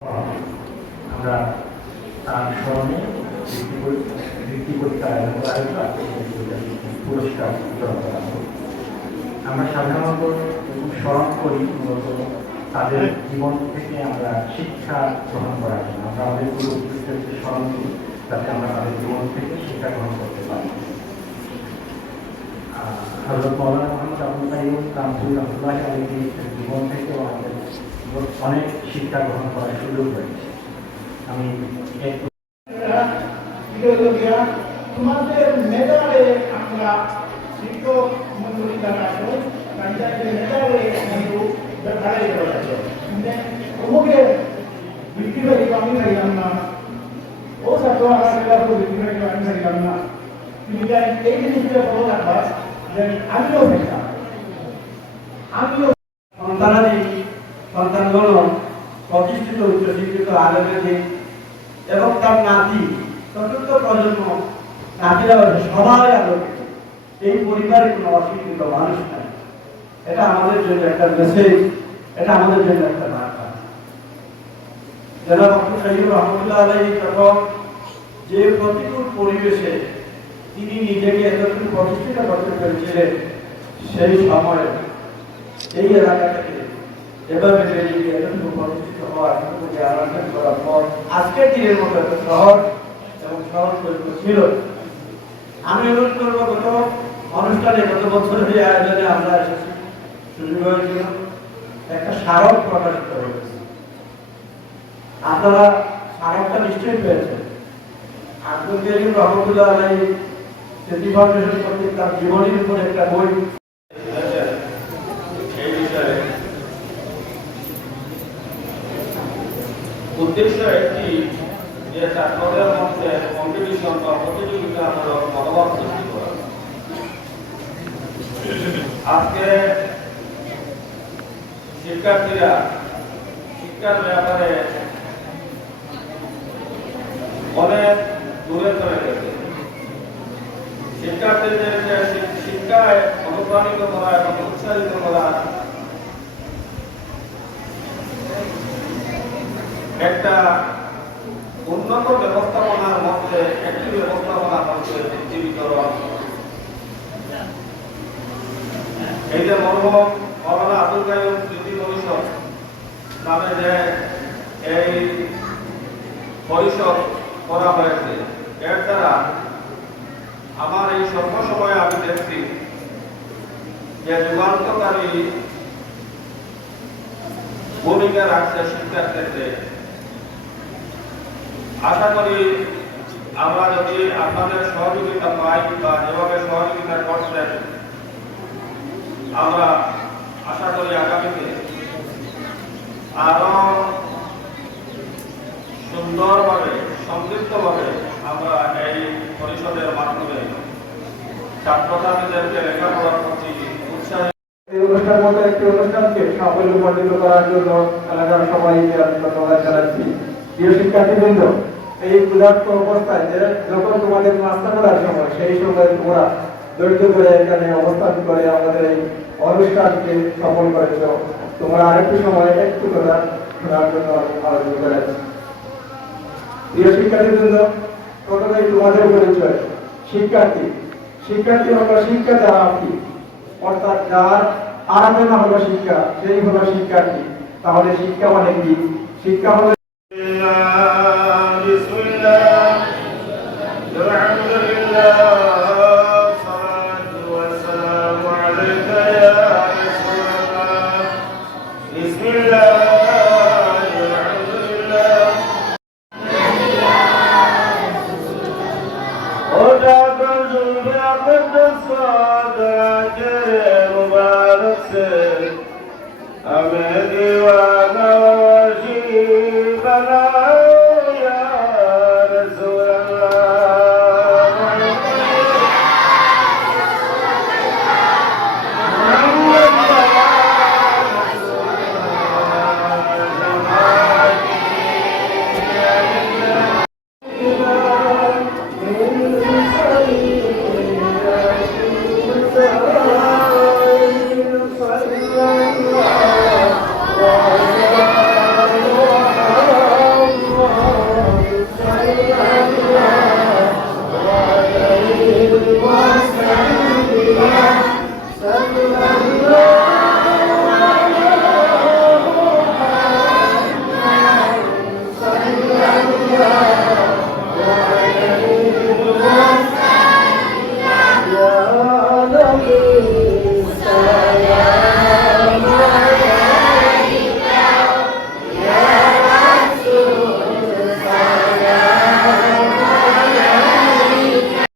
আমরা তার স্মরণে বৃত্তি পরীক্ষা পুরস্কার বিতরণ করা হবে। আমরা সাধারণত স্মরণ করি মূলত তাদের জীবন থেকে আমরা শিক্ষা গ্রহণ করার জন্য। আমরা আমাদের পূর্বপুরুষদেরকে স্মরণ করি যাতে আমরা তাদের জীবন থেকে শিক্ষা গ্রহণ করতে পারি। হযরত মাওলানা মুহাম্মদ আবুল কাইয়ুম কামরুল রহমাতুল্লাহ আলাইহির জীবন থেকে আমাদের অনেক শিক্ষা গ্রহণ করার সুযোগ রয়েছে। আমি তোমাদের মেধারে আমরা শিক্ষক মন্ডলী যারা আছে পঞ্চায়েতের মেধারে কিন্তু বেড়াই করা আছে ওকে বৃত্তি বাড়ি আমি খাইলাম না ও ছাত্র আমার বৃত্তি বাড়ি আমি খাইলাম না তুমি যাই এই জিনিসটা বলো রাখবা যে আমিও পেতাম আমিও সন্তানগণ প্রতিষ্ঠিত উচ্চশিক্ষিত আলেমের এবং তার নাতি চতুর্থ প্রজন্ম নাতিরা সবাই আলোকিত। এই পরিবারে কোনো অশিক্ষিত মানুষ নাই। এটা আমাদের জন্য একটা মেসেজ, এটা আমাদের জন্য একটা বার্তা। জনাব আব্দুল কাইয়ুম রহমতুল্লাহ আলাইহি তখন যে প্রতিকূল পরিবেশে তিনি নিজেকে এতটুকু প্রতিষ্ঠিত করতে পেরেছিলেন, সেই সময়ে এই এলাকা থেকে এভাবে বেরিয়ে এতটুকু প্রতিষ্ঠিত হওয়ার আলোচনা করার পর আজকের দিনের মতো একটা শহর এবং সহজ ছিল। আমি অনুরোধ করবো গত অনুষ্ঠানে গত বছরের যে আয়োজনে আমরা এসেছি, সুযোগ হয়েছিল একটা স্মারক প্রকাশিত হয়েছে। আপনারা স্মারকটা নিশ্চয়ই পেয়েছেন। আব্দুল কাইয়ুম রহমতুল্লাহ আলাইহি স্মৃতি ফাউন্ডেশন কর্তৃক তার জীবনীর উপর একটা বই উদ্দেশ্য একটি যে ছাত্রদের মধ্যে কম্পিটিশন বা প্রতিযোগিতামূলক মনোভাব সৃষ্টি করা। আজকে শিক্ষার্থীরা শিক্ষার ব্যাপারে অনেক দূরে চলে গেছে। শিক্ষার্থীদেরকে শিক্ষায় অনুপ্রাণিত করা এবং উৎসাহিত করা একটা উন্নত ব্যবস্থাপনার মধ্যে একটি ব্যবস্থাপনা হচ্ছে বৃত্তি বিতরণ। এই যে মরহুম মাওলানা আবুল কাইয়ুম স্মৃতি পরিষদ নামে যে এই পরিষদ করা হয়েছে, এর দ্বারা আমার এই স্বল্প সময়ে আমি দেখছি যে যুগান্তকারী ভূমিকা রাখছে শিক্ষার ক্ষেত্রে। আশা করি আমরা যদি আপনাদের সহযোগিতা পাই বা যেভাবে সহযোগিতা করছেন, আমরা আশা করি আগামীতে আরো সুন্দরভাবে সমৃদ্ধভাবে আমরা এই পরিষদের মাধ্যমে ছাত্রছাত্রীদেরকে লেখাপড়ার প্রতি উৎসাহিত। এই অনুষ্ঠানের মতো একটি অনুষ্ঠানকে সাফল্যমণ্ডিত করার জন্য এলাকার সবাইকে আমি ধন্যবাদ জানাচ্ছি। প্রিয় শিক্ষার্থীবৃন্দ, এই ক্ষুধার্ত অবস্থায় যখন তোমাদের নাস্তা করার সময়, সেই সময় তোমরা ধৈর্য ধরে এখানে অবস্থান করে আমাদের এই অনুষ্ঠানকে সফল করেছ। তোমরা আরেকটু সময় একটু কথা শোনার জন্য আমি আলোচনা করেছি। প্রিয় শিক্ষার্থীবৃন্দ, প্রথমেই তোমাদের পরিচয়। শিক্ষার্থী শিক্ষার্থী হলো শিক্ষা যারা আপনি, অর্থাৎ যার আরাধনা হলো শিক্ষা, সেই হলো শিক্ষার্থী। তাহলে শিক্ষা মানে কি? শিক্ষা হলো हमें दीवाना बना করা